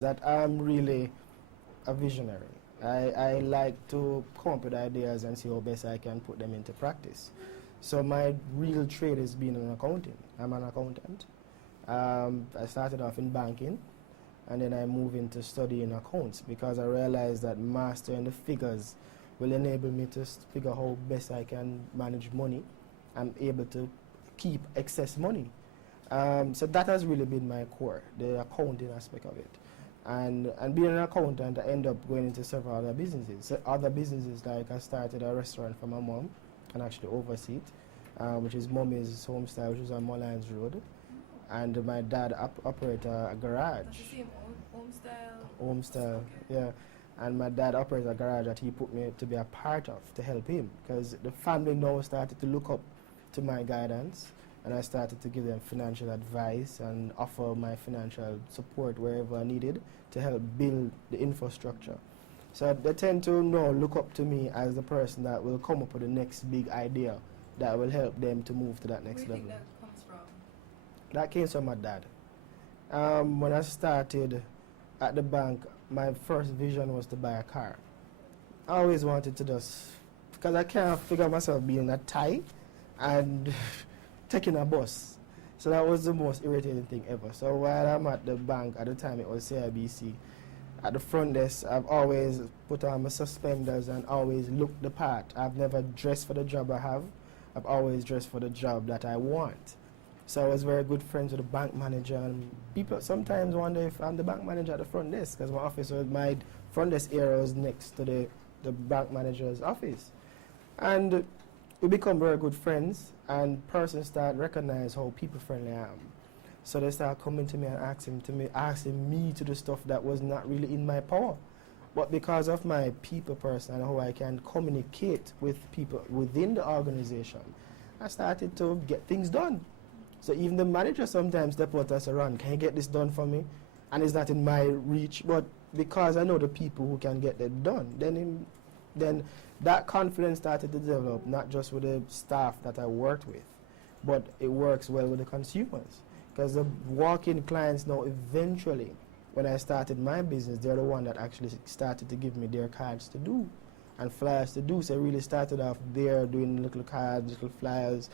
that I'm really a visionary. I like to come up with ideas and see how best I can put them into practice. So my real trade is being an accountant. I'm an accountant. I started off in banking, and then I moved into studying accounts because I realized that mastering the figures will enable me to figure how best I can manage money. I'm able to keep excess money. So that has really been my core, the accounting aspect of it. And being an accountant, I end up going into several other businesses. So other businesses, like I started a restaurant for my mom and actually oversee it, which is Mommy's Homestyle, which is on Mollines Road. And my dad operates a garage. That's the same Homestyle? Homestyle, yeah. And my dad operates a garage that he put me to be a part of to help him, because the family now started to look up to my guidance, and I started to give them financial advice and offer my financial support wherever I needed to help build the infrastructure. So they tend to now look up to me as the person that will come up with the next big idea that will help them to move to that next level. Where do you think that comes from? That came from my dad. When I started at the bank, my first vision was to buy a car. I always wanted to because I can't figure myself being a Thai and taking a bus. So that was the most irritating thing ever. So while I'm at the bank, at the time it was CIBC, at the front desk, I've always put on my suspenders and always looked the part. I've never dressed for the job I have. I've always dressed for the job that I want. So I was very good friends with the bank manager, and people sometimes wonder if I'm the bank manager at the front desk, because my front desk area was next to the bank manager's office. And we become very good friends, and persons start recognize how people friendly I am. So they start coming to me and asking me to do stuff that was not really in my power. But because of my people person and how I can communicate with people within the organization, I started to get things done. So even the manager sometimes step out and say, "Ron, can you get this done for me?" And it's not in my reach, but because I know the people who can get that done, then that confidence started to develop, not just with the staff that I worked with, but it works well with the consumers. Because the walk-in clients now, eventually, when I started my business, they're the one that actually started to give me their cards to do and flyers to do. So I really started off there doing little cards, little flyers.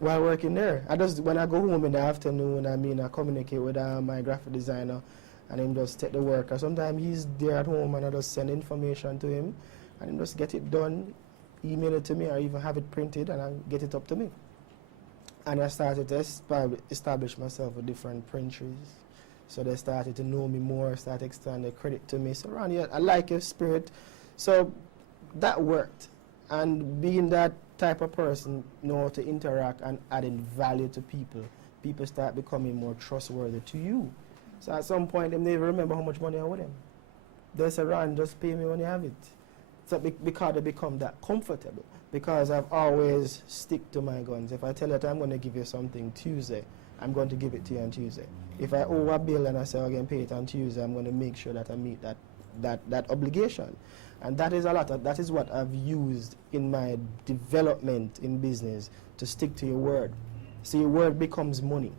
While working there, when I go home in the afternoon, I communicate with my graphic designer, and him just take the work. Or sometimes he's there at home, and I just send information to him, and him just get it done, email it to me, or even have it printed, and I get it up to me. And I started to establish myself with different printers. So they started to know me more, started extending credit to me. So, Ron, yeah, I like your spirit. So that worked. And being that type of person, know to interact and adding value to people, people start becoming more trustworthy to you. So at some point, they never remember how much money I owe them. They say, "Ron, just pay me when you have it." So because they become that comfortable. Because I've always stick to my guns. If I tell you that I'm going to give you something Tuesday, I'm going to give it to you on Tuesday. If I owe a bill and I say I'm going to pay it on Tuesday, I'm going to make sure that I meet that obligation. And that is what I've used in my development in business, to stick to your word. So your word becomes money.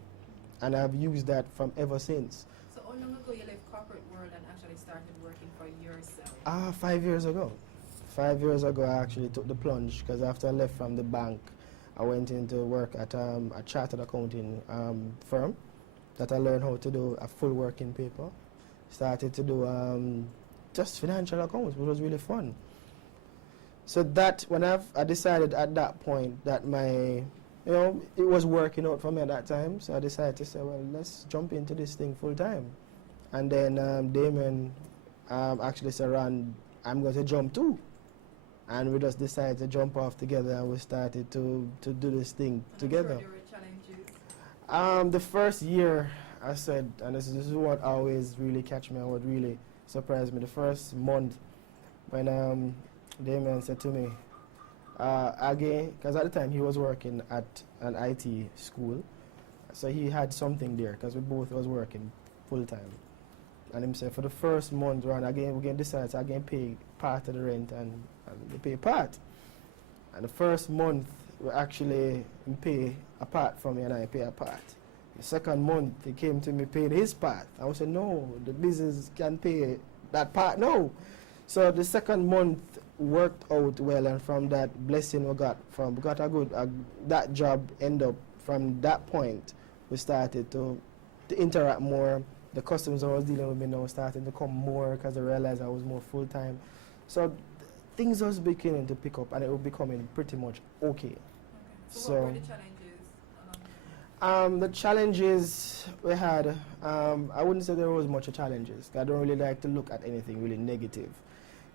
And I've used that from ever since. So how long ago you left corporate world and actually started working for yourself? 5 years ago. 5 years ago, I actually took the plunge, because after I left from the bank, I went into work at a chartered accounting firm that I learned how to do a full working paper. Started to do just financial accounts, which was really fun. So that when I decided at that point that it was working out for me at that time, so I decided to say, well, let's jump into this thing full time. And then Damien actually said, "Ron, I'm going to jump too." And we just decided to jump off together, and we started to do this thing together. I'm sure there were challenges. The first year, I said, and this is what always really catch me and what really surprised me, the first month when Damien said to me, again, because at the time he was working at an IT school, so he had something there, because we both was working full time. And he said, for the first month, Ron, again, we're going to decide, so again pay part of the rent and we pay part. And the first month, we actually pay a part for me and I pay a part. The second month, he came to me paying his part. I said, no, the business can pay that part, no. So the second month worked out well, and from that blessing we got a good, that job ended up, from that point, we started to interact more. The customers I was dealing with me now started to come more because they realized I was more full-time. So things was beginning to pick up, and it was becoming pretty much okay. So what were the challenges? The challenges we had, I wouldn't say there was much of challenges. I don't really like to look at anything really negative.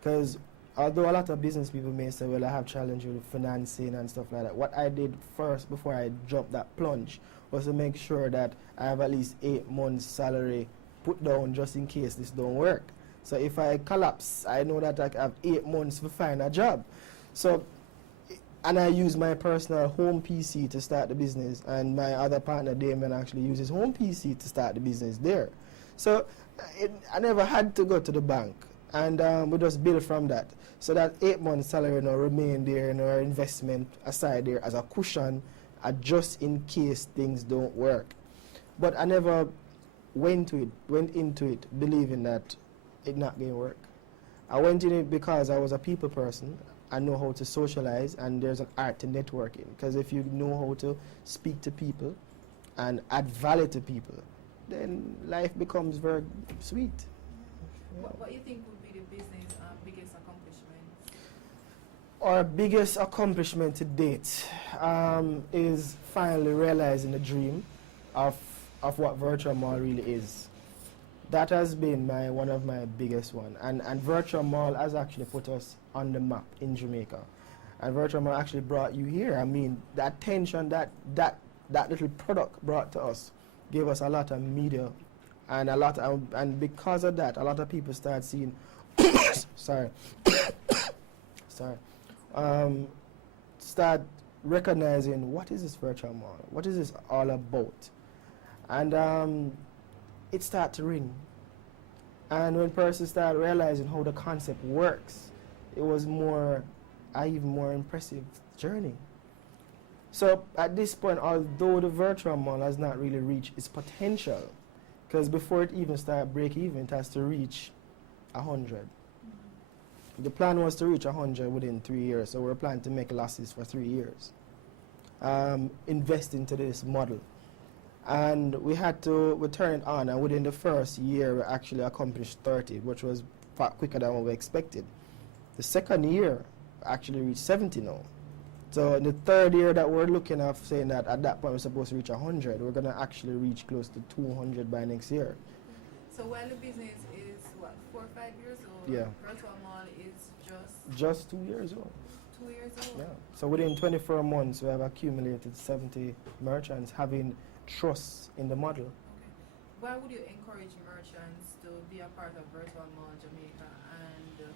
Because although a lot of business people may say, well, I have challenges with financing and stuff like that, what I did first before I jumped that plunge was to make sure that I have at least 8 months salary put down just in case this don't work. So if I collapse, I know that I have 8 months to find a job. So, and I use my personal home PC to start the business, and my other partner, Damon, actually uses home PC to start the business there. So I never had to go to the bank, and we just build from that. So that 8 months salary now remain there, and our investment aside there as a cushion, just in case things don't work. But I never went into it believing that it not going to work. I went in it because I was a people person. I know how to socialize, and there's an art to networking. Because if you know how to speak to people and add value to people, then life becomes very sweet. Yeah. What do you think would be the business biggest accomplishment? Our biggest accomplishment to date is finally realizing the dream of what Virtual Mall really is. That has been one of my biggest one, and Virtual Mall has actually put us on the map in Jamaica, and Virtual Mall actually brought you here. I mean, the attention that little product brought to us gave us a lot of media, and and because of that, a lot of people start seeing, start recognizing what is this Virtual Mall, what is this all about, and it started to ring. And when persons start realizing how the concept works, it was an even more impressive journey. So at this point, although the Virtual Mall has not really reached its potential, because before it even started break even, it has to reach 100. Mm-hmm. The plan was to reach 100 within 3 years, so we're planning to make losses for 3 years. Invest into this model. And we turn it on, and within the first year we actually accomplished 30, which was far quicker than what we expected. The second year we actually reached 70 now. So in the third year that we're looking at, saying that at that point we're supposed to reach 100, we're going to actually reach close to 200 by next year. So while the business is, 4 or 5 years old, yeah, Virtual Mall is just 2 years old. 2 years old? Yeah. So within 24 months we have accumulated 70 merchants having trust in the model. Okay. Why would you encourage merchants to be a part of Virtual Mall Jamaica, and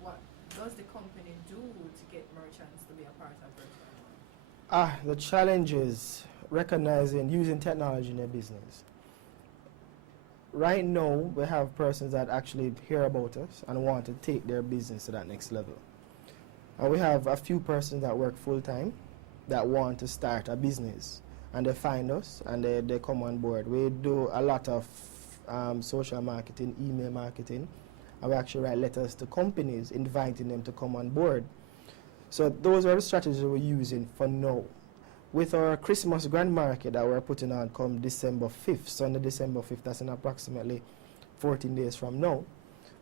what does the company do to get merchants to be a part of Virtual Mall? The challenge is recognizing using technology in their business. Right now, we have persons that actually hear about us and want to take their business to that next level. And we have a few persons that work full-time that want to start a business. And they find us, and they come on board. We do a lot of social marketing, email marketing, and we actually write letters to companies inviting them to come on board. So those are the strategies we're using for now. With our Christmas Grand Market that we're putting on come December 5th, Sunday December 5th, that's in approximately 14 days from now,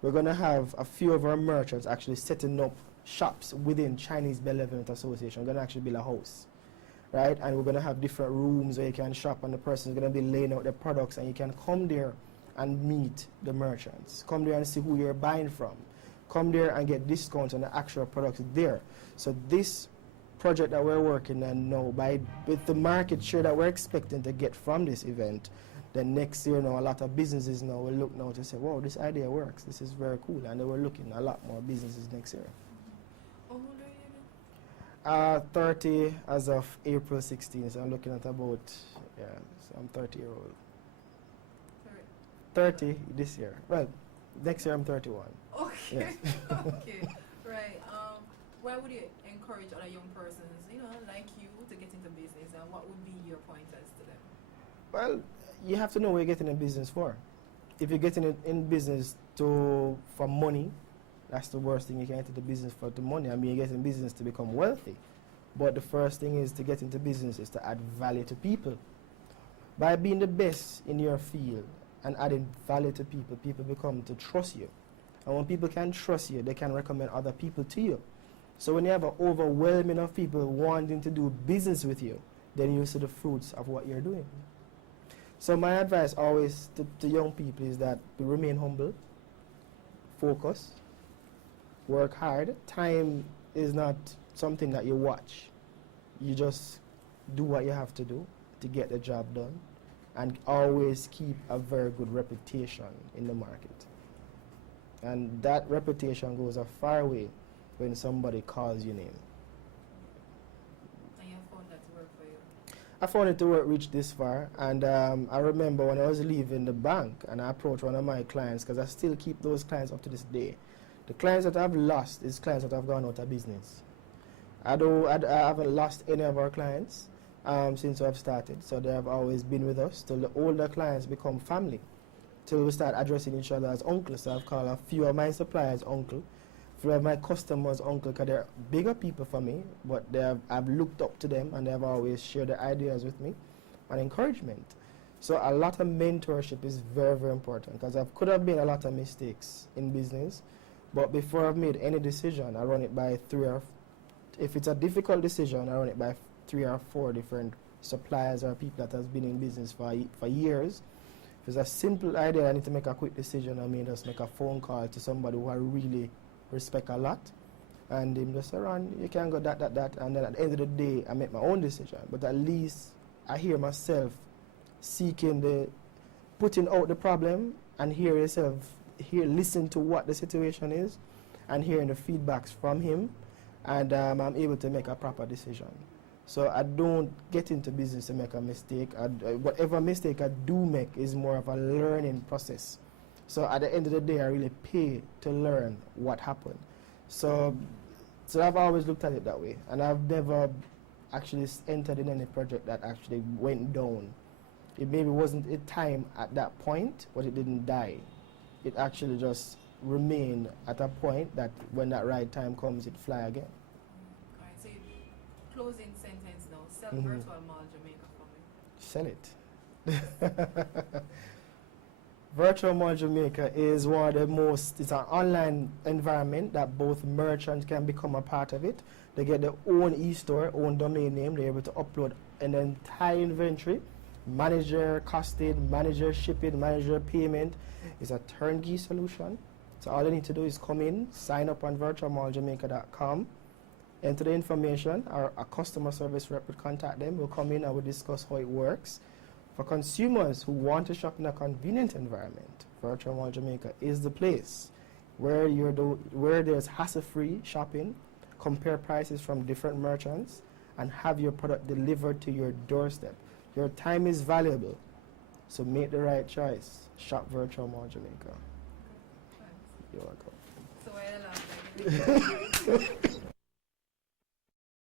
we're going to have a few of our merchants actually setting up shops within Chinese Bell Event Association. We're going to actually build a house. Right, and we're going to have different rooms where you can shop, and the person is going to be laying out the products, and you can come there and meet the merchants. Come there and see who you're buying from. Come there and get discounts on the actual products there. So this project that we're working on now, with the market share that we're expecting to get from this event, then next year now a lot of businesses now will look now to say, wow, this idea works. This is very cool, and they were looking a lot more businesses next year. 30 as of April 16, so I'm looking at about, so I'm 30-year-old. 30 this year. Well, next year I'm 31. Okay. Yes. Okay. Right. Why would you encourage other young persons, like you, to get into business, and what would be your pointers to them? Well, you have to know what you're getting in business for. If you're getting it in business for money, that's the worst thing you can get into business for, the money. I mean, you get in business to become wealthy. But the first thing is to get into business is to add value to people. By being the best in your field and adding value to people, people become to trust you. And when people can trust you, they can recommend other people to you. So when you have an overwhelming of people wanting to do business with you, then you see the fruits of what you're doing. So my advice always to young people is that we remain humble, focus, work hard. Time is not something that you watch. You just do what you have to do to get the job done, and always keep a very good reputation in the market. And that reputation goes a far way when somebody calls your name. And you found that to work for you? I found it to reach this far, and I remember when I was leaving the bank and I approached one of my clients, because I still keep those clients up to this day. The clients that I've lost is clients that have gone out of business. I haven't lost any of our clients since I've started, so they have always been with us till the older clients become family, till we start addressing each other as uncles. So I've called a few of my suppliers uncle, a few of my customers uncle, because they're bigger people for me, but I've looked up to them and they have always shared their ideas with me and encouragement. So a lot of mentorship is very, very important, because I could have made a lot of mistakes in business, but before I've made any decision, I run it by if it's a difficult decision, I run it by 3 or 4 different suppliers or people that has been in business for years. If it's a simple idea, I need to make a quick decision, I may just make a phone call to somebody who I really respect a lot, and them just say, Ron, you can go that, and then at the end of the day, I make my own decision. But at least I hear myself putting out the problem, and listen to what the situation is, and hearing the feedbacks from him, and I'm able to make a proper decision. So I don't get into business to make a mistake. Whatever mistake I do make is more of a learning process. So at the end of the day, I really pay to learn what happened. So I've always looked at it that way, and I've never actually entered in any project that actually went down. It maybe wasn't a time at that point, but it didn't die. It actually just remained at a point that when that right time comes, it fly again. All right, so closing sentence now. Sell Virtual Mall Jamaica for me. Sell it. Virtual Mall Jamaica is one of the it's an online environment that both merchants can become a part of it. They get their own e-store, own domain name. They're able to upload an entire inventory, manage your costing, manage your shipping, manage your payment. It's a turnkey solution. So all you need to do is come in, sign up on VirtualMallJamaica.com, enter the information, or a customer service rep will contact them. We'll come in and we'll discuss how it works. For consumers who want to shop in a convenient environment, Virtual Mall Jamaica is the place where there's hassle-free shopping, compare prices from different merchants, and have your product delivered to your doorstep. Your time is valuable, so make the right choice. Shop Virtual Mall Jamaica. Thanks. You're welcome. So I love that.